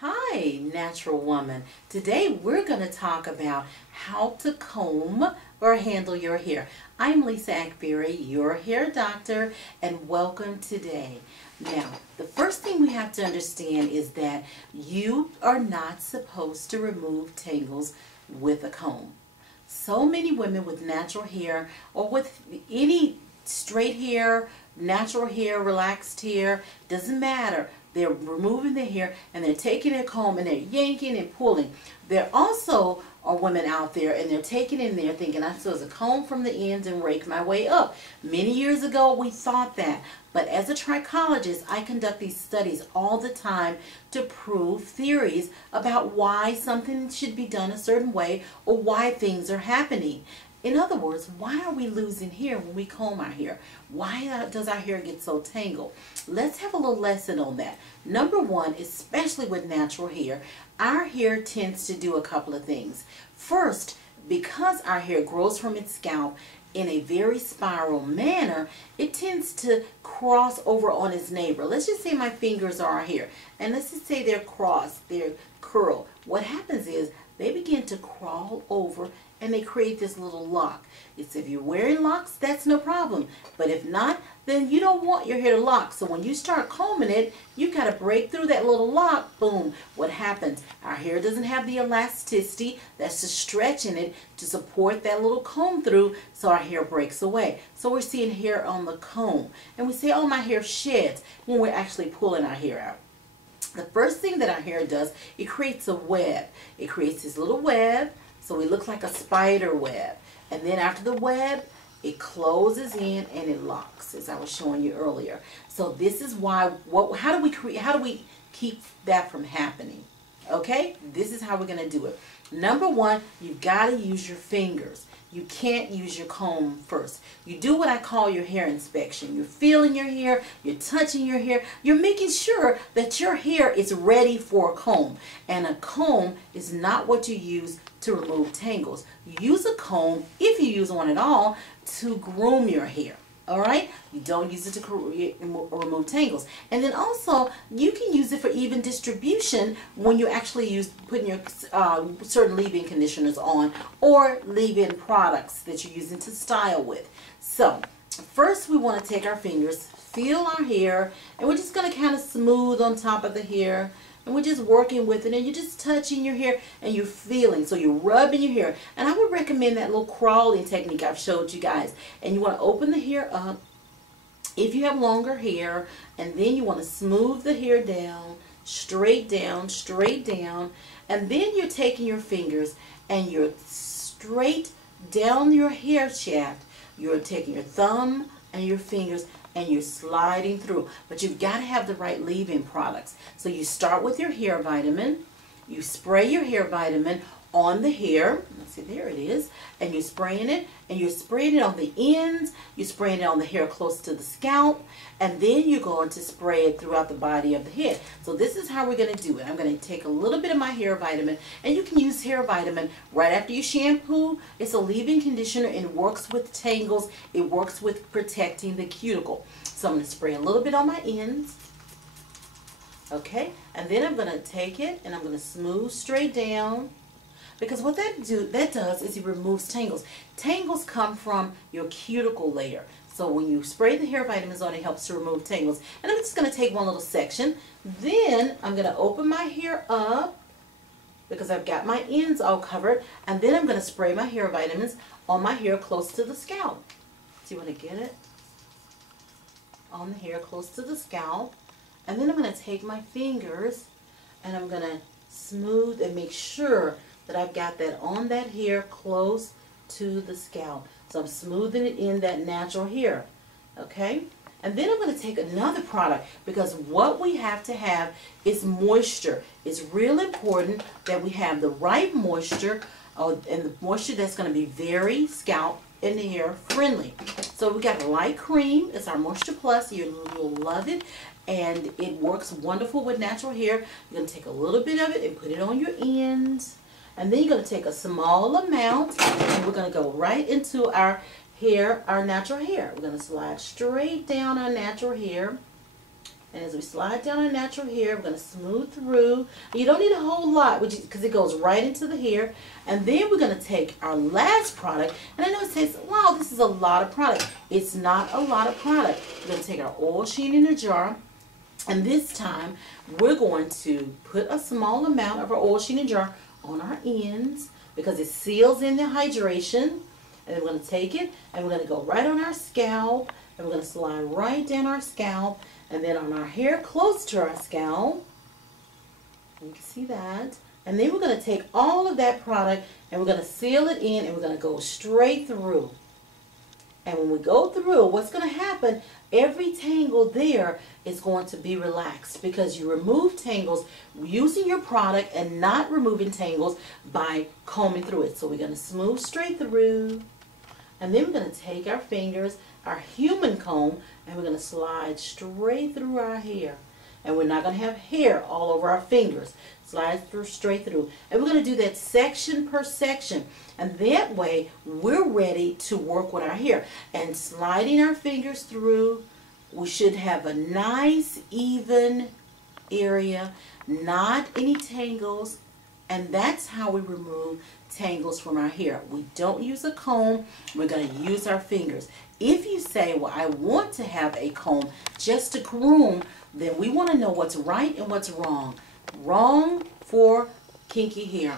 Hi, natural woman. Today we're going to talk about how to comb or handle your hair. I'm Lisa Akbari, your hair doctor, and welcome today. Now, the first thing we have to understand is that you are not supposed to remove tangles with a comb. So many women with natural hair or with any straight hair, natural hair, relaxed hair, doesn't matter. They're removing their hair and they're taking their comb and they're yanking and pulling. There also are women out there and they're taking in there thinking I'm supposed to comb from the ends and rake my way up. Many years ago we thought that, but as a trichologist I conduct these studies all the time to prove theories about why something should be done a certain way or why things are happening. In other words, why are we losing hair when we comb our hair? Why does our hair get so tangled? Let's have a little lesson on that. Number one, especially with natural hair, our hair tends to do a couple of things. First, because our hair grows from its scalp in a very spiral manner, it tends to cross over on its neighbor. Let's just say my fingers are here, and let's just say they're crossed, they're curled. What happens is they begin to crawl over and they create this little lock. It's if you're wearing locks, that's no problem. But if not, then you don't want your hair to lock. So when you start combing it, you gotta break through that little lock, boom. What happens? Our hair doesn't have the elasticity, that's the stretch in it to support that little comb through, so our hair breaks away. So we're seeing hair on the comb. And we say, oh, my hair sheds, when we're actually pulling our hair out. The first thing that our hair does, it creates a web. It creates this little web, so it looks like a spider web. And then after the web, it closes in and it locks, as I was showing you earlier. So this is why, how do we keep that from happening? Okay, this is how we're going to do it. Number one, you've got to use your fingers. You can't use your comb first. You do what I call your hair inspection. You're feeling your hair, you're touching your hair, you're making sure that your hair is ready for a comb. And a comb is not what you use to remove tangles. You use a comb, if you use one at all, to groom your hair. Alright? You don't use it to remove tangles. And then also, you can use it for even distribution when you actually putting your certain leave-in conditioners on or leave-in products that you're using to style with. So, first we want to take our fingers, feel our hair, and we're just going to kind of smooth on top of the hair. And we're just working with it, and you're just touching your hair and you're feeling. So you're rubbing your hair. And I would recommend that little crawling technique I've showed you guys. And you want to open the hair up if you have longer hair, and then you want to smooth the hair down, straight down, straight down. And then you're taking your fingers and you're straight down your hair shaft. You're taking your thumb and your fingers and you're sliding through. But you've got to have the right leave-in products. So you start with your hair vitamin. You spray your hair vitamin on the hair. Let's see, there it is. And you're spraying it. And you're spraying it on the ends. You're spraying it on the hair close to the scalp. And then you're going to spray it throughout the body of the head. So this is how we're going to do it. I'm going to take a little bit of my hair vitamin. And you can use hair vitamin right after you shampoo. It's a leave-in conditioner and it works with tangles. It works with protecting the cuticle. So I'm going to spray a little bit on my ends. Okay. And then I'm going to take it and I'm going to smooth straight down. Because what that does is it removes tangles. Tangles come from your cuticle layer. So when you spray the hair vitamins on, it helps to remove tangles. And I'm just going to take one little section. Then I'm going to open my hair up because I've got my ends all covered. And then I'm going to spray my hair vitamins on my hair close to the scalp. So you want to get it on the hair close to the scalp. And then I'm going to take my fingers and I'm going to smooth and make sure that I've got that on that hair close to the scalp. So I'm smoothing it in that natural hair. Okay? And then I'm going to take another product because what we have to have is moisture. It's real important that we have the right moisture and the moisture that's going to be very scalp and hair friendly. So we got a light cream. It's our Moisture Plus. You'll love it. And it works wonderful with natural hair. You're going to take a little bit of it and put it on your ends. And then you're going to take a small amount and we're going to go right into our hair, our natural hair. We're going to slide straight down our natural hair. And as we slide down our natural hair, we're going to smooth through. You don't need a whole lot because it goes right into the hair. And then we're going to take our last product. And I know it says, wow, this is a lot of product. It's not a lot of product. We're going to take our oil Sheen in a jar. And this time, we're going to put a small amount of our oil Sheen in a jar on our ends because it seals in the hydration. And then we're going to take it and we're going to go right on our scalp. And we're going to slide right down our scalp. And then on our hair close to our scalp. You can see that. And then we're going to take all of that product and we're going to seal it in and we're going to go straight through. And when we go through, what's going to happen, every tangle there is going to be relaxed because you remove tangles using your product and not removing tangles by combing through it. So we're going to smooth straight through. And then we're going to take our fingers, our human comb, and we're going to slide straight through our hair. And we're not going to have hair all over our fingers. Slide through straight through. And we're going to do that section per section. And that way, we're ready to work with our hair. And sliding our fingers through, we should have a nice, even area, not any tangles. And that's how we remove tangles from our hair. We don't use a comb. We're going to use our fingers. If you say, well, I want to have a comb just to groom, then we want to know what's right and what's wrong. Wrong for kinky hair.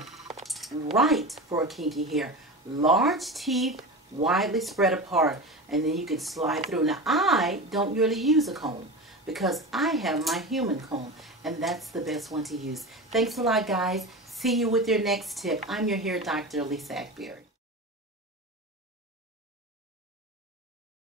Right for a kinky hair. Large teeth, widely spread apart, and then you can slide through. Now, I don't really use a comb because I have my human comb, and that's the best one to use. Thanks a lot, guys. See you with your next tip. I'm your hair doctor, Lisa Akbari.